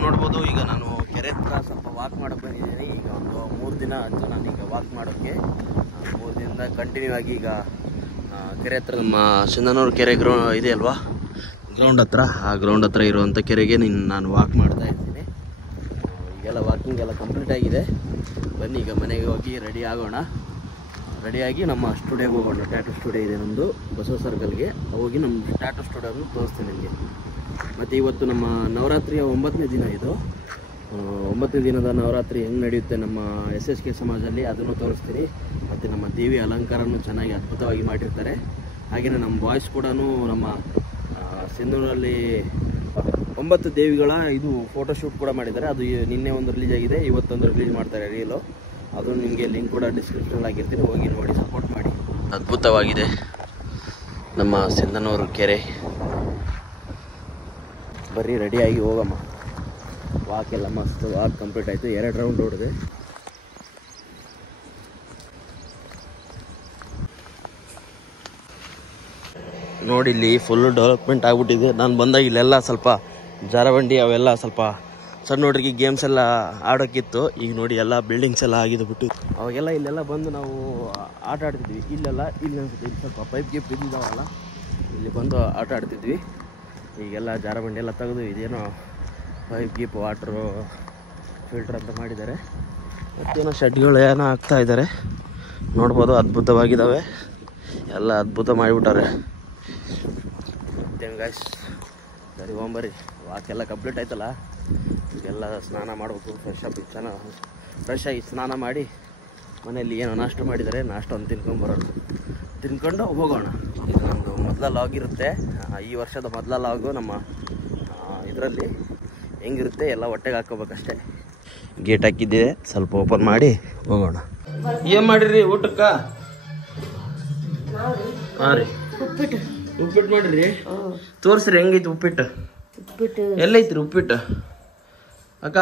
ನೋಡ್ಬೋದು ಈಗ ನಾನು ಕೆರೆ ಹತ್ರ ಸ್ವಲ್ಪ ವಾಕ್ ಮಾಡೋಕ್ಕೆ ಬಂದಿದ್ದೀನಿ. ಈಗ ಒಂದು 3 ದಿನ ಆಯಿತು ನಾನೀಗ ವಾಕ್ ಮಾಡೋಕ್ಕೆ. 3 ದಿನದಿಂದ ಕಂಟಿನ್ಯೂ ಆಗಿ ಈಗ ಕೆರೆ ಹತ್ರ ನಮ್ಮ ಸಿಂಧನೂರು ಕೆರೆ ಇದೆ ಅಲ್ವಾ, ಗ್ರೌಂಡ್ ಹತ್ರ, ಆ ಗ್ರೌಂಡ್ ಹತ್ರ ಇರುವಂಥ ಕೆರೆಗೆ ನಾನು ವಾಕ್ ಮಾಡ್ತಾ ಇದ್ದೀನಿ. ಈಗೆಲ್ಲ ವಾಕಿಂಗ್ ಎಲ್ಲ ಕಂಪ್ಲೀಟ್ ಆಗಿದೆ. ಬನ್ನಿ ಈಗ ಮನೆಗೆ ಹೋಗಿ ರೆಡಿ ಆಗೋಣ. ರೆಡಿಯಾಗಿ ನಮ್ಮ ಸ್ಟುಡಿಯೋಗೆ ಹೋಗೋಣ. ಟ್ಯಾಟೂ ಸ್ಟುಡಿಯೋ ಇದೆ ನಮ್ಮದು ಬಸವ ಸರ್ಕಲ್ಗೆ. ಹೋಗಿ ನಮ್ಮ ಟ್ಯಾಟೂ ಸ್ಟುಡಿಯೋನ ತೋರಿಸ್ತೀನಿ ನಿಮಗೆ. ಮತ್ತು ಇವತ್ತು ನಮ್ಮ ನವರಾತ್ರಿಯ 9ನೇ ದಿನ. ಇದು 9ನೇ ದಿನದ ನವರಾತ್ರಿ ಹೆಂಗೆ ನಡೆಯುತ್ತೆ ನಮ್ಮ SSK ಸಮಾಜದಲ್ಲಿ ಅದನ್ನು ತೋರಿಸ್ತೀನಿ. ಮತ್ತು ನಮ್ಮ ದೇವಿ ಅಲಂಕಾರನೂ ಚೆನ್ನಾಗಿ ಅದ್ಭುತವಾಗಿ ಮಾಡಿರ್ತಾರೆ. ಹಾಗೆಯೇ ನಮ್ಮ ಬಾಯ್ಸ್ ಕೂಡ ನಮ್ಮ ಸಿಂಧೂರಲ್ಲಿ 9 ದೇವಿಗಳ ಇದು ಫೋಟೋಶೂಟ್ ಕೂಡ ಮಾಡಿದ್ದಾರೆ. ಅದು ನಿನ್ನೆ ಒಂದು ರಿಲೀಸ್ ಆಗಿದೆ, ಇವತ್ತೊಂದು ರಿಲೀಸ್ ಮಾಡ್ತಾರೆ ರೀಲು. ಅದು ನಿಮಗೆ ಲಿಂಕ್ ಕೂಡ ಡಿಸ್ಕ್ರಿಪ್ಷನಲ್ಲಿ ಆಗಿರ್ತೀನಿ, ಹೋಗಿ ನೋಡಿ ಸಪೋರ್ಟ್ ಮಾಡಿ. ಅದ್ಭುತವಾಗಿದೆ ನಮ್ಮ ಸಿಂಧನೂರು ಕೆರೆ. ಬರ್ರಿ ರೆಡಿಯಾಗಿ ಹೋಗಮ್ಮ. ವಾಕ್ ಎಲ್ಲ ಮಸ್ತ್ ವಾಕ್ ಕಂಪ್ಲೀಟ್ ಆಯಿತು. 2 ರೌಂಡ್ ಹೊಡೆದೆ. ನೋಡಿ ಇಲ್ಲಿ ಫುಲ್ಲು ಡೆವಲಪ್ಮೆಂಟ್ ಆಗಿಬಿಟ್ಟಿದೆ. ನಾನು ಬಂದಾಗ ಇಲ್ಲೆಲ್ಲ ಸ್ವಲ್ಪ ಜಾರಬಂಡಿ ಅವೆಲ್ಲ ಸ್ವಲ್ಪ ಸಣ್ಣ ಹುಡುಗರಿಗೆ ಗೇಮ್ಸ್ ಎಲ್ಲ ಆಡೋಕ್ಕಿತ್ತು. ಈಗ ನೋಡಿ ಎಲ್ಲ ಬಿಲ್ಡಿಂಗ್ಸ್ ಎಲ್ಲ ಆಗಿದ್ದು ಬಿಟ್ಟು ಅವಾಗೆಲ್ಲ ಇಲ್ಲೆಲ್ಲ ಬಂದು ನಾವು ಆಟ ಆಡ್ತಿದ್ವಿ. ಇಲ್ಲೆಲ್ಲ ಇಲ್ಲಿ ಅನ್ಸುತ್ತೆ ಇಲ್ಲಿ ಸ್ವಲ್ಪ ಪೈಪ್ ಗೀಪ್ ಬಿದ್ದಿದ್ದಾವಲ್ಲ, ಇಲ್ಲಿ ಬಂದು ಆಟ ಆಡ್ತಿದ್ವಿ. ಈಗೆಲ್ಲ ಜಾರಬಂಡಿ ಎಲ್ಲ ತೆಗೆದು ಇದೇನೋ ಪೈಪ್ ಗೀಪ್ ವಾಟ್ರು ಫಿಲ್ಟರ್ ಅಂತ ಮಾಡಿದ್ದಾರೆ. ಮತ್ತೇನೋ ಶೆಡ್ಗಳು ಏನೋ ಹಾಕ್ತಾ ಇದ್ದಾರೆ, ನೋಡ್ಬೋದು. ಅದ್ಭುತವಾಗಿದ್ದಾವೆ, ಎಲ್ಲ ಅದ್ಭುತ ಮಾಡಿಬಿಟ್ಟಾರೆ. ಮತ್ತೇನು ಗಾಯ್ಸ್, ಸರಿ ಹೋಗ್ಬರ್ರಿ. ವಾಕೆಲ್ಲ ಕಂಪ್ಲೀಟ್ ಆಯ್ತಲ್ಲ, ಈಗೆಲ್ಲ ಸ್ನಾನ ಮಾಡಬೇಕು. ಫ್ರೆಶ್ ಆಗಿ ಸ್ನಾನ ಮಾಡಿ ಮನೆಯಲ್ಲಿ ಏನೋ ನಾಷ್ಟ ಮಾಡಿದ್ದಾರೆ, ನಾಷ್ಟ ಒಂದು ತಿನ್ಕೊಂಡು ಹೋಗೋಣ. ಇದು ನಮ್ಮದು ಮೊದಲ ಲಾಗ್ ಇರುತ್ತೆ, ಈ ವರ್ಷದ ಮೊದಲ ಲಾಗು. ನಮ್ಮ ಇದರಲ್ಲಿ ಹೆಂಗಿರುತ್ತೆ ಎಲ್ಲ ಹೊಟ್ಟೆಗೆ ಹಾಕೋಬೇಕಷ್ಟೆ. ಗೇಟ್ ಹಾಕಿದ್ದೆ, ಸ್ವಲ್ಪ ಓಪನ್ ಮಾಡಿ ಹೋಗೋಣ. ಏನು ಮಾಡಿರಿ ಊಟಕ್ಕೆ? ಹಾಂ ರೀ, ಉಪ್ಪಿಟ್ಟು ಮಾಡಿರಿ. ತೋರಿಸ್ರಿ ಹೆಂಗೈತಿ ಉಪ್ಪಿಟ್ಟು. ಎಲ್ಲೈತ್ರಿ ಉಪ್ಪಿಟ್ಟು ಅಕ್ಕ?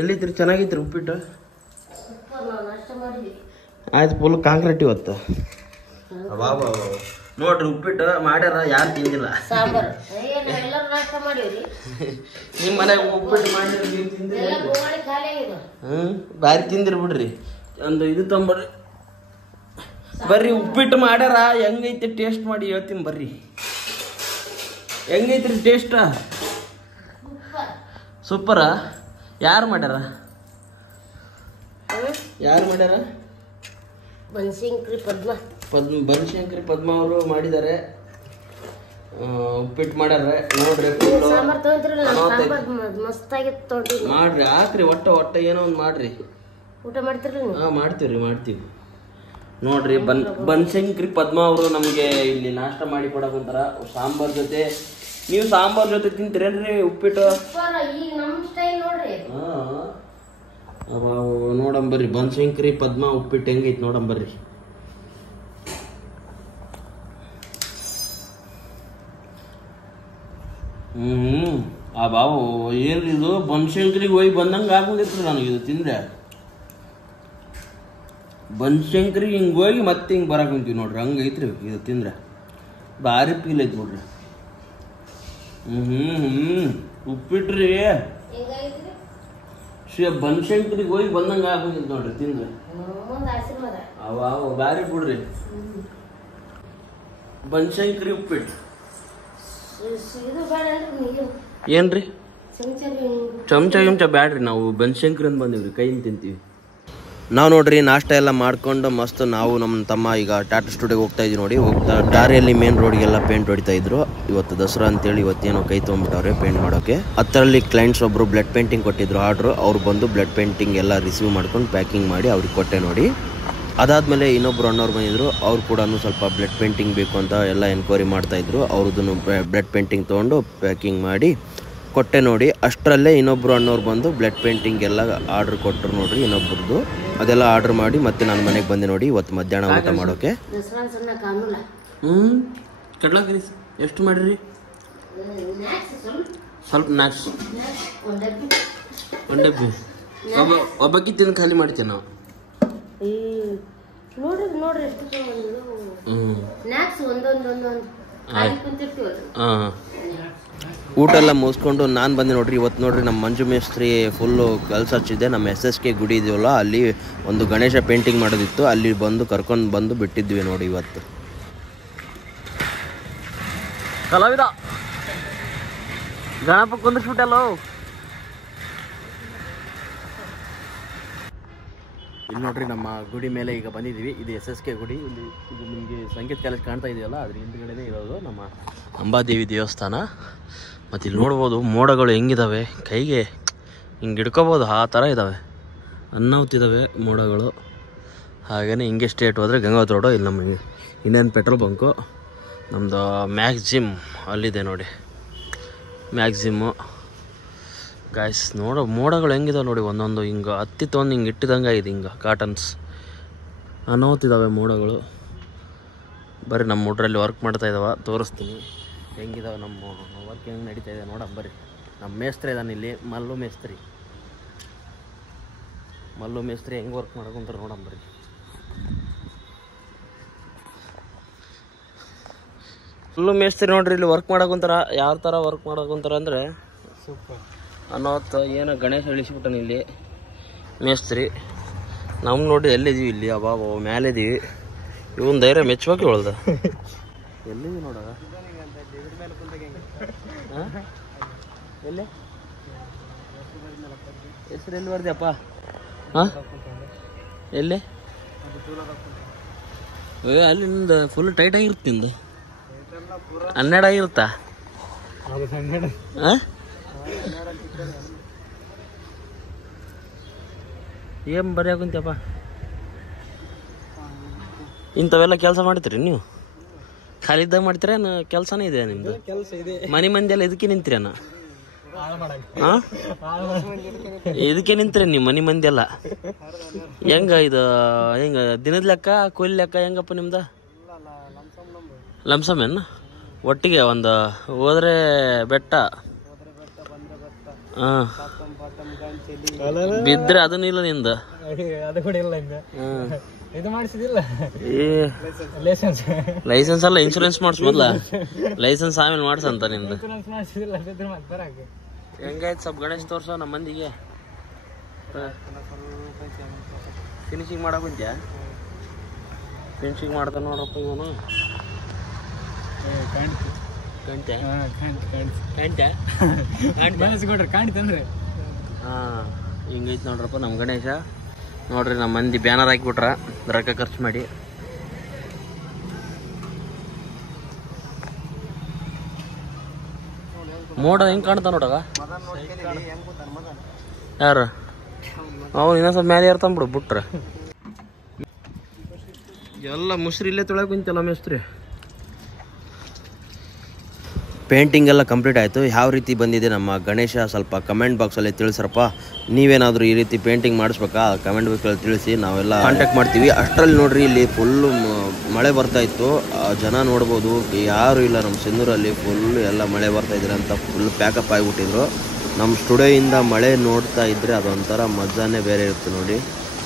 ಎಲ್ಲೈತ್ರಿ? ಚೆನ್ನಾಗೈತ್ರಿ ಉಪ್ಪಿಟ್ಟು? ಆಯ್ತು, ಫುಲ್ ಕಾಂಕ್ರೀಟ್ ಇವತ್ತು. ನೋಡ್ರಿ ಉಪ್ಪಿಟ್ಟು ಮಾಡ್ಯಾರ, ಯಾರು ತಿಂದಿಲ್ಲ. ನಿಮ್ಮ ಮನೆಗೆ ಉಪ್ಪಿಟ್ಟು ಮಾಡಿದ್ರೆ ನೀವು ತಿಂದಿರಿ? ಭಾರಿ ತಿಂದಿರಿ ಬಿಡ್ರಿ. ಒಂದು ಇದು ತೊಂಬರ್ರಿ. ಬರ್ರಿ, ಉಪ್ಪಿಟ್ಟು ಮಾಡ್ಯಾರ, ಹೆಂಗೈತಿ ಟೇಸ್ಟ್ ಮಾಡಿ ಹೇಳ್ತೀನಿ ಬರ್ರಿ. ಹೆಂಗೈತ್ರಿ ಟೇಸ್ಟ? ಸೂಪರಾ? ಯಾರು ಮಾಡ್ಯಾರ? ಬನಶಂಕರಿ ಪದ್ಮ ಅವರು ಮಾಡಿದ್ದಾರೆ. ಉಪ್ಪಿಟ್ಟು ಮಾಡ್ಯಾರ ನೋಡ್ರಿ. ಮಾಡ್ರಿ, ಹಾಕ್ರಿ, ಒಟ್ಟ ಏನೋ ಒಂದು ಮಾಡ್ರಿ. ಊಟ ಮಾಡ್ತೀರಿ? ಹಾಂ ಮಾಡ್ತೀವಿ. ನೋಡ್ರಿ, ಬನಶಂಕರಿ ಪದ್ಮ ಅವರು ನಮಗೆ ಇಲ್ಲಿ ನಾಷ್ಟ ಮಾಡಿ ಕೊಡಕಂತಾರ. ಸಾಂಬಾರ್ ಜೊತೆ, ನೀವು ಸಾಂಬಾರ್ ಜೊತೆ ತಿಂತೀರೇನ್ರಿ ಉಪ್ಪಿಟ್ಟು? ನೋಡಂಬರ್ರಿ ಬನಶಂಕರಿ ಪದ್ಮ ಉಪ್ಪಿಟ್ಟು ಹೆಂಗೈತಿ ನೋಡಂಬರ್ರಿ. ಆ ಬಾವು ಏನ್ರಿ ಇದು, ಬನಶಂಕರಿಗೆ ಹೋಗಿ ಬಂದಂಗೆ ಆಗೋದಿತ್ತು ನನಗೆ ಇದು ತಿಂದ್ರೆ. ಬನಶಂಕರಿಗೆ ಹಿಂಗೆ ಹೋಗಿ ಮತ್ತೆ ಹಿಂಗೆ ಬರಕ್ಕೆ ಕುಂತೀವಿ ನೋಡ್ರಿ, ಹಂಗೆ ಐತ್ರಿ ಇದು ತಿಂದ್ರೆ. ಭಾರಿ ಫೀಲ್ ಐತಿ ನೋಡ್ರಿ. ಉಪ್ಪಿಟ್ರಿ ಬನಶಂಕರಿಗೆ ಹೋಗಿ ಬಂದಂಗೆ ಆಗೋದಿತ್ತು ನೋಡ್ರಿ ತಿಂದ್ರೆ. ಅವ ಬ್ಯಾರಿ ಬಿಡ್ರಿ. ಬನಶಂಕರಿ ಉಪ್ಪಿಟ್ಟು ಏನ್ರಿ? ಚಮಚ ಬ್ಯಾಡ್ರಿ, ನಾವು ಬನಶಂಕರಿ ಅಂತ ಬಂದಿವ್ರಿ, ಕೈಯಿಂದ ತಿಂತೀವಿ ನಾವು. ನೋಡ್ರಿ ನಾಷ್ಟ ಎಲ್ಲ ಮಾಡ್ಕೊಂಡು ಮಸ್ತ್ ನಾವು ನಮ್ಮ ತಮ್ಮ ಈಗ ಟ್ಯಾಟೂ ಸ್ಟುಡಿಯೋಗೆ ಹೋಗ್ತಾ ಇದ್ವಿ. ನೋಡಿ ಹೋಗ್ತಾ ದಾರಿಯಲ್ಲಿ ಮೇನ್ ರೋಡ್ಗೆಲ್ಲ ಪೇಂಟ್ ಹೊಡಿತಾ ಇದ್ರು. ಇವತ್ತು ದಸರಾ ಅಂತೇಳಿ ಇವತ್ತೇನೋ ಕೈ ತೊಗೊಂಡ್ಬಿಟ್ಟವ್ರೆ ಪೇಂಟ್ ಮಾಡೋಕ್ಕೆ. ಹತ್ತರಲ್ಲಿ ಕ್ಲೈಂಟ್ಸ್ ಒಬ್ಬರು ಬ್ಲಡ್ ಪೇಂಟಿಂಗ್ ಕೊಟ್ಟಿದ್ರು ಆರ್ಡ್ರು. ಅವ್ರು ಬಂದು ಬ್ಲಡ್ ಪೇಂಟಿಂಗ್ ಎಲ್ಲ ರಿಸೀವ್ ಮಾಡ್ಕೊಂಡು ಪ್ಯಾಕಿಂಗ್ ಮಾಡಿ ಅವ್ರಿಗೆ ಕೊಟ್ಟೆ ನೋಡಿ. ಅದಾದಮೇಲೆ ಇನ್ನೊಬ್ಬರು ಅಣ್ಣವ್ರು ಬಂದಿದ್ರು. ಅವ್ರು ಕೂಡ ಸ್ವಲ್ಪ ಬ್ಲಡ್ ಪೇಂಟಿಂಗ್ ಬೇಕು ಅಂತ ಎಲ್ಲ ಎನ್ಕ್ವೈರಿ ಮಾಡ್ತಾಯಿದ್ರು. ಅವ್ರದ್ದು ಬ್ಲಡ್ ಪೇಂಟಿಂಗ್ ತೊಗೊಂಡು ಪ್ಯಾಕಿಂಗ್ ಮಾಡಿ ಕೊಟ್ಟೆ ನೋಡಿ. ಅಷ್ಟರಲ್ಲೇ ಇನ್ನೊಬ್ಬರು ಅಣ್ಣವ್ರು ಬಂದು ಬ್ಲಡ್ ಪೇಂಟಿಂಗ್ ಎಲ್ಲ ಆರ್ಡ್ರ್ ಕೊಟ್ಟರು ನೋಡ್ರಿ ಇನ್ನೊಬ್ರದ್ದು. ಅದೆಲ್ಲ ಆರ್ಡ್ರ್ ಮಾಡಿ ಮತ್ತೆ ನಾನು ಮನೆಗೆ ಬಂದೆ ನೋಡಿ ಇವತ್ತು ಮಧ್ಯಾಹ್ನ ಊಟ ಮಾಡೋಕ್ಕೆ. ಕಡ್ಲಾಕರಿ ಎಷ್ಟು ಮಾಡಿರಿ? ಸ್ವಲ್ಪ ನಾಕ್ಸ್ ಒಂದು ಡಬ್ಬಿ ಒಬ್ಬಕ್ಕಿ ತಿಂದು ಖಾಲಿ ಮಾಡ್ತೇವೆ ನಾವು. ಊಟ ಎಲ್ಲ ಮುಗಿಸ್ಕೊಂಡು ನಾನು ಬಂದೆ ನೋಡ್ರಿ. ಇವತ್ತು ನೋಡ್ರಿ ನಮ್ಮ ಮಂಜು ಮೇಸ್ತ್ರಿ ಫುಲ್ಲು ಕೆಲಸ ಹಚ್ಚಿದ್ದೆ. ನಮ್ಮ SSK ಗುಡಿ ಇದೆಯಲ್ಲ ಅಲ್ಲಿ ಒಂದು ಗಣೇಶ ಪೇಂಟಿಂಗ್ ಮಾಡೋದಿತ್ತು, ಅಲ್ಲಿ ಬಂದು ಕರ್ಕೊಂಡು ಬಂದು ಬಿಟ್ಟಿದ್ವಿ ನೋಡಿ ಇವತ್ತು. ಕಲಾವಿದ ಗಣಪ ಕುಂದಿಸ್ಬಿಟ್ಟಲ್ಲೋ. ಇಲ್ಲಿ ನೋಡ್ರಿ ನಮ್ಮ ಗುಡಿ ಮೇಲೆ ಈಗ ಬಂದಿದ್ದೀವಿ. ಇದು SSK ಗುಡಿ. ಇಲ್ಲಿ ಇದು ನಿಮಗೆ ಸಂಗೀತ ಕಾಲೇಜ್ ಕಾಣ್ತಾ ಇದೆಯಲ್ಲ, ಅದ್ರ ಹಿಂದ್ಗಡೆನೇ ಇರೋದು ನಮ್ಮ ಅಂಬಾದೇವಿ ದೇವಸ್ಥಾನ. ಮತ್ತು ಇಲ್ಲಿ ನೋಡ್ಬೋದು ಮೋಡಗಳು ಹೆಂಗಿದಾವೆ, ಕೈಗೆ ಹಿಂಗೆ ಹಿಡ್ಕೋಬೋದು ಆ ಥರ ಇದ್ದಾವೆ, ಅನ್ನೌತಿದ್ದಾವೆ ಮೋಡಗಳು. ಹಾಗೆಯೇ ಹಿಂಗೆ ಸ್ಟೇಟ್ ಹೋದರೆ ಗಂಗಾವತಿ ರೋಡು. ಇಲ್ಲಿ ನಮ್ಮ ಇಂಡಿಯನ್ ಪೆಟ್ರೋಲ್ ಬಂಕು, ನಮ್ಮದು ಮ್ಯಾಕ್ಸಿಮ್ ಅಲ್ಲಿದೆ ನೋಡಿ, ಮ್ಯಾಕ್ಸಿಮ್ಮು ಗಾಯ್ಸ್. ಮೋಡಗಳು ಹೆಂಗಿದಾವೆ ನೋಡಿ, ಒಂದೊಂದು ಹಿಂಗೆ ಹತ್ತಿತ್ತೊಂದು ಹಿಂಗೆ ಇಟ್ಟಿದಂಗೆ ಇದೆ, ಹಿಂಗೆ ಕಾಟನ್ಸ್ ಅನ್ನೋತಿದ್ದಾವೆ ಮೋಡಗಳು. ಬರ್ರಿ ನಮ್ಮ ಹುಡ್ರಲ್ಲಿ ವರ್ಕ್ ಮಾಡ್ತಾ ಇದ್ದಾವೆ, ತೋರಿಸ್ತೀನಿ ಹೆಂಗಿದಾವೆ ನಮ್ಮ ವರ್ಕ್ ಹೆಂಗೆ ನಡೀತಾ ಇದೆ ನೋಡಮ್ಮ ಬರ್ರಿ. ನಮ್ಮ ಮೇಸ್ತ್ರಿ ಇದ್ದಾನೆ ಇಲ್ಲಿ, ಮಲ್ಲು ಮೇಸ್ತ್ರಿ ಹೆಂಗೆ ವರ್ಕ್ ಮಾಡ್ಕೊಂತಾರೆ ನೋಡಮ್ಮ ಬರ್ರಿ. ಮಲ್ಲು ಮೇಸ್ತ್ರಿ ನೋಡ್ರಿ ಇಲ್ಲಿ ವರ್ಕ್ ಮಾಡಕೊಂತಾರ. ಯಾವ ಥರ ವರ್ಕ್ ಮಾಡಕೊಂತಾರ ಅಂದರೆ ಸೂಪರ್ ಅನ್ನೋತ್ತು. ಏನೋ ಗಣೇಶ ಇಳಿಸ್ಬಿಟ್ಟಾನ ಇಲ್ಲಿ ಮೇಸ್ತ್ರಿ. ನಮ್ಮ ನೋಡಿ ಎಲ್ಲಿದ್ದೀವಿ ಇಲ್ಲಿ, ಅಬಾಬ ಮೇಲಿದ್ದೀವಿ. ಇವನ್ ಧೈರ್ಯ ಮೆಚ್ಚಬೇಕು ಹೇಳ್ದ. ಎಲ್ಲಿದ್ದೀವಿ ನೋಡ, ಎಲ್ಲಿ ಹೆಸರು ಎಲ್ಲಿ ಬರ್ದಪ್ಪ? ಹಾಂ ಎಲ್ಲಿ ಅಲ್ಲಿ ನಿಂದು ಫುಲ್ ಟೈಟ್ ಆಗಿರುತ್ತೆ, ನಿಂದು 12 ಆಗಿರುತ್ತಾ? ಹಾಂ ಏನು ಬರೆಯಾಕುಂತಪ್ಪ? ಇಂಥವೆಲ್ಲ ಕೆಲಸ ಮಾಡ್ತೀರಿ ನೀವು? ಖಾಲಿ ಇದ್ದಾಗ ಮಾಡ್ತೀರ? ಕೆಲಸನೇ ಇದೆ ನಿಮ್ದು? ಮನೆ ಮಂದಿ ಎಲ್ಲ ಇದಕ್ಕೆ ನಿಂತೀರೇನ? ಹಾಂ ಇದಕ್ಕೆ ನಿಂತೀರ ನೀವು ಮನೆ ಮಂದಿ ಎಲ್ಲ? ಹೆಂಗ ಇದು ಹೆಂಗ ದಿನದ ಲೆಕ್ಕ ಕೂಲಿ ಲೆಕ್ಕ ಹೆಂಗಪ್ಪ ನಿಮ್ದು? ಲಂಸಮ್ ಏನು? ಒಟ್ಟಿಗೆ ಒಂದು ಹೋದ್ರೆ ಬೆಟ್ಟ, ಹಾಂ ಬಿದ್ರೆ ಅದನ್ನ ಇಲ್ಲ ನಿಂದ? ಲೈಸೆನ್ಸ್ ಅಲ್ಲ, ಇನ್ಶೂರೆನ್ಸ್ ಮಾಡಿಸ್ ಮೊದ್ಲ. ಲೈಸೆನ್ಸ್ ಆಮೇಲೆ ಮಾಡ್ಸಂತ ನಿಂದು. ಹೆಂಗಾಯ್ತು ಸ್ವಲ್ಪ ಗಣೇಶ್ ತೋರ್ಸೋ ನಮ್ಮ ಮಂದಿಗೆ. ಫಿನಿಶಿಂಗ್ ಮಾಡಕ್ ಕುಂತ್ಯಾ? ಫಿನಿಶಿಂಗ್ ಮಾಡ್ತಾನೆ ನೋಡ್ರಪ್ಪ ಇವನು. ಹಾಂ ಹಿಂಗೈತೆ ನೋಡ್ರಪ್ಪ ನಮ್ಮ ಗಣೇಶ. ನೋಡ್ರಿ ನಮ್ಮ ಮಂದಿ ಬ್ಯಾನರ್ ಹಾಕಿಬಿಟ್ರ ರೊಕ್ಕ ಖರ್ಚು ಮಾಡಿ. ಮೋಡ ಹೆಂಗೆ ಕಾಣ್ತಾವ ನೋಡಗ. ಯಾರು ಅವ್ನು ಇನ್ನೊಂದು ಸ್ವಲ್ಪ ಮೇಲೆ ಇರ್ತಾನ ಬಿಡು ಬಿಟ್ರೆ. ಎಲ್ಲ ಮುಸ್ರಿ ಇಲ್ಲೇ ತೊಳಗೆ ಕುಂತಲ್ಲ ಮೇಸ್ತ್ರಿ. ಪೇಂಟಿಂಗ್ ಎಲ್ಲ ಕಂಪ್ಲೀಟ್ ಆಯಿತು. ಯಾವ ರೀತಿ ಬಂದಿದೆ ನಮ್ಮ ಗಣೇಶ ಸ್ವಲ್ಪ ಕಮೆಂಟ್ ಬಾಕ್ಸಲ್ಲಿ ತಿಳಿಸ್ರಪ್ಪ. ನೀವೇನಾದರೂ ಈ ರೀತಿ ಪೇಂಟಿಂಗ್ ಮಾಡಿಸ್ಬೇಕಾ ಕಮೆಂಟ್ ಬಾಕ್ಸಲ್ಲಿ ತಿಳಿಸಿ, ನಾವೆಲ್ಲ ಕಾಂಟ್ಯಾಕ್ಟ್ ಮಾಡ್ತೀವಿ. ಅಷ್ಟರಲ್ಲಿ ನೋಡ್ರಿ ಇಲ್ಲಿ ಫುಲ್ಲು ಮಳೆ ಬರ್ತಾ ಇತ್ತು. ಜನ ನೋಡ್ಬೋದು ಯಾರು ಇಲ್ಲ ನಮ್ಮ ಸಿಂಧೂರಲ್ಲಿ. ಫುಲ್ಲು ಎಲ್ಲ ಮಳೆ ಬರ್ತಾ ಇದ್ರೆ ಅಂತ ಫುಲ್ ಪ್ಯಾಕಪ್ ಆಗಿಬಿಟ್ಟಿದ್ರು. ನಮ್ಮ ಸ್ಟುಡಿಯೋಯಿಂದ ಮಳೆ ನೋಡ್ತಾ ಇದ್ರೆ ಅದೊಂಥರ ಮಜಾನೇ ಬೇರೆ ಇರುತ್ತೆ ನೋಡಿ.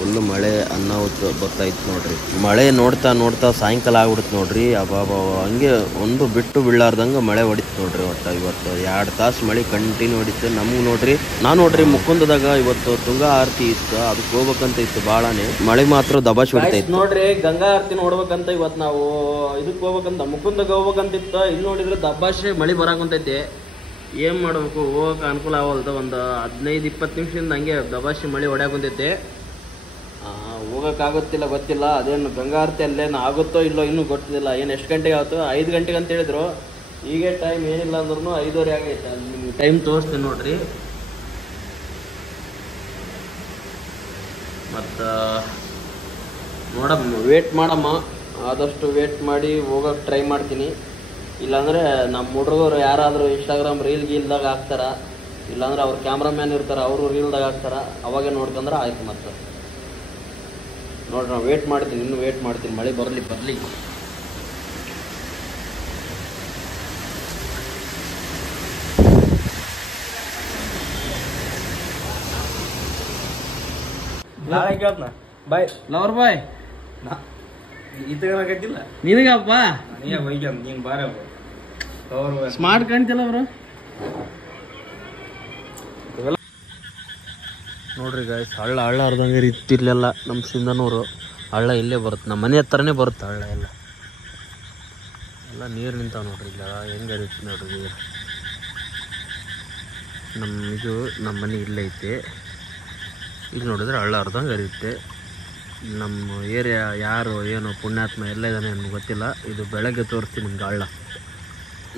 ಫುಲ್ಲು ಮಳೆ ಅನ್ನಾವತ್ತು ಬರ್ತಾ ಇತ್ತು ನೋಡ್ರಿ. ಮಳೆ ನೋಡ್ತಾ ನೋಡ್ತಾ ಸಾಯಂಕಾಲ ಆಗ್ಬಿಡುತ್ತೆ ನೋಡ್ರಿ. ಅಬ್ಬಾಬ ಹಂಗೆ ಒಂದು ಬಿಟ್ಟು ಬೀಳಾರ್ದಂಗೆ ಮಳೆ ಹೊಡಿತು ನೋಡ್ರಿ. ಒಟ್ಟು ಇವತ್ತು 2 ತಾಸು ಮಳೆ ಕಂಟಿನ್ಯೂ ಹೊಡಿತು ನಮ್ಗೆ ನೋಡ್ರಿ. ನಾನು ನೋಡ್ರಿ ಮುಕುಂದದಾಗ ಇವತ್ತು ತುಂಗಾ ಆರತಿ ಇತ್ತು, ಅದಕ್ಕೆ ಹೋಗ್ಬೇಕಂತ ಇತ್ತು ಭಾಳನೇ. ಮಳೆ ಮಾತ್ರ ದಬಾಶ್ ಹೊಡಿತಾ ಇತ್ತು ನೋಡ್ರಿ. ಗಂಗಾ ಆರತಿ ನೋಡ್ಬೇಕಂತ ಇವತ್ತು ನಾವು ಇದಕ್ಕೆ ಹೋಗ್ಬೇಕಂತ ಮುಕುಂದಾಗ ಹೋಗ್ಬೇಕಂತಿತ್ತು. ಇಲ್ಲಿ ನೋಡಿದ್ರೆ ದಬಾಶೆ ಮಳೆ ಬರಾಕಂತೈತಿ. ಏನು ಮಾಡ್ಬೇಕು, ಹೋಗಕ್ಕೆ ಅನುಕೂಲ ಆಗಲ್ದು. ಒಂದು 15-20 ನಿಮಿಷದಿಂದ ಹಂಗೆ ದಬಾಶೆ ಮಳೆ ಹೊಡ್ಯಾಕಂತೈತಿ. ಹೋಗೋಕ್ಕಾಗುತ್ತಿಲ್ಲ ಗೊತ್ತಿಲ್ಲ. ಅದೇನು ಗಂಗಾ ಆರತಿ ಅಲ್ಲೇನು ಆಗುತ್ತೋ ಇಲ್ಲೋ ಇನ್ನೂ ಗೊತ್ತಿಲ್ಲ. ಏನು ಎಷ್ಟು ಗಂಟೆಗೆ ಆಯಿತು? 5 ಗಂಟೆಗೆ ಅಂತ ಹೇಳಿದ್ರು. ಈಗ ಟೈಮ್ ಏನಿಲ್ಲ ಅಂದ್ರೂ 5:30 ಆಗೈತೆ. ನಿಮ್ಗೆ ಟೈಮ್ ತೋರಿಸ್ತೀನಿ ನೋಡ್ರಿ. ಮತ್ತು ನೋಡಮ್ಮ, ವೇಟ್ ಮಾಡಮ್ಮ, ಆದಷ್ಟು ವೇಟ್ ಮಾಡಿ ಹೋಗೋಕೆ ಟ್ರೈ ಮಾಡ್ತೀನಿ. ಇಲ್ಲಾಂದರೆ ನಮ್ಮ ಹುಡುಗರು ಯಾರಾದರೂ ಇನ್ಸ್ಟಾಗ್ರಾಮ್ ರೀಲ್ ಗೀಲ್ದಾಗ ಹಾಕ್ತಾರ, ಇಲ್ಲಾಂದ್ರೆ ಅವ್ರ ಕ್ಯಾಮ್ರಾಮ್ಯಾನ್ ಇರ್ತಾರೆ, ಅವರು ರೀಲ್ದಾಗ ಹಾಕ್ತಾರ. ಅವಾಗೇ ನೋಡ್ಕೊಂಡ್ರೆ ಆಯ್ತು. ಮತ್ತು ನೋಡ್ರಿ ನಾವು ವೇಟ್ ಮಾಡ್ತೀನಿ, ಇನ್ನೂ ವೇಟ್ ಮಾಡ್ತೀನಿ. ಮಳೆ ಬರಲಿ. ಬಾಯ್ ಲವರ್ ಬಾಯ್ ನಿನಗಪ್ಪ ಸ್ಮಾರ್ಟ್ ಕಾಣ್ತಿಲ್ಲ ಅವರು. ನೋಡ್ರಿ ಗಾಯ್ಸ್, ಹಳ್ಳ ಹರ್ದಂಗೆ ಇತ್ತಿರ್ಲೆಲ್ಲ ನಮ್ಮ ಸಿಂಧನೂರು ಹಳ್ಳ ಇಲ್ಲೇ ಬರುತ್ತೆ, ನಮ್ಮ ಮನೆ ಹತ್ರನೇ ಬರುತ್ತೆ ಹಳ್ಳ ಎಲ್ಲ ನೀರು ನಿಂತಾವ ನೋಡ್ರಿ. ಇಲ್ಲ ಹೆಂಗೆ ಹರಿಯುತ್ತೆ ನೋಡ್ರಿ ನೀರು. ನಮ್ಮ ಮನೆ ಇಲ್ಲೇ ಐತೆ. ಇಲ್ಲಿ ನೋಡಿದ್ರೆ ಹಳ್ಳ ಹರ್ದಂಗೆ ಹರಿಯುತ್ತೆ. ನಮ್ಮ ಏರಿಯಾ ಯಾರು ಏನು ಪುಣ್ಯಾತ್ಮ ಎಲ್ಲ ಇದ್ದಾನೆ ನಮ್ಗೆ ಗೊತ್ತಿಲ್ಲ. ಇದು ಬೆಳಗ್ಗೆ ತೋರಿಸ್ತೀನಿ ನಿಮ್ಗೆ ಹಳ್ಳ.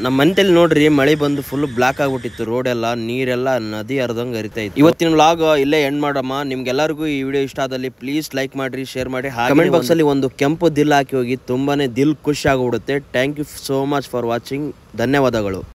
ನಮ್ಮ ಮನೆಯಲ್ಲಿ ನೋಡ್ರಿ ಮಳೆ ಬಂದು ಫುಲ್ ಬ್ಲಾಕ್ ಆಗಿಬಿಟ್ಟಿತ್ತು, ರೋಡ್ ಎಲ್ಲ ನೀರೆಲ್ಲ ನದಿ ಹರಿದಂಗೆ ಹರಿತಾ ಇತ್ತು. ಇವತ್ತಿನ ವ್ಲಾಗ್ ಇಲ್ಲೇ ಎಂಡ್ ಮಾಡಮ್ಮ. ನಿಮ್ಗೆಲ್ಲರಿಗೂ ಈ ವಿಡಿಯೋ ಇಷ್ಟ ಆದಲ್ಲಿ ಪ್ಲೀಸ್ ಲೈಕ್ ಮಾಡ್ರಿ, ಶೇರ್ ಮಾಡಿ. ಕಮೆಂಟ್ ಬಾಕ್ಸ್ ಅಲ್ಲಿ ಒಂದು ಕೆಂಪು ದಿಲ್ ಹಾಕಿ ಹೋಗಿ, ತುಂಬಾನೇ ದಿಲ್ ಖುಷಿ ಆಗಿಬಿಡುತ್ತೆ. Thank you so much for watching. ಧನ್ಯವಾದಗಳು.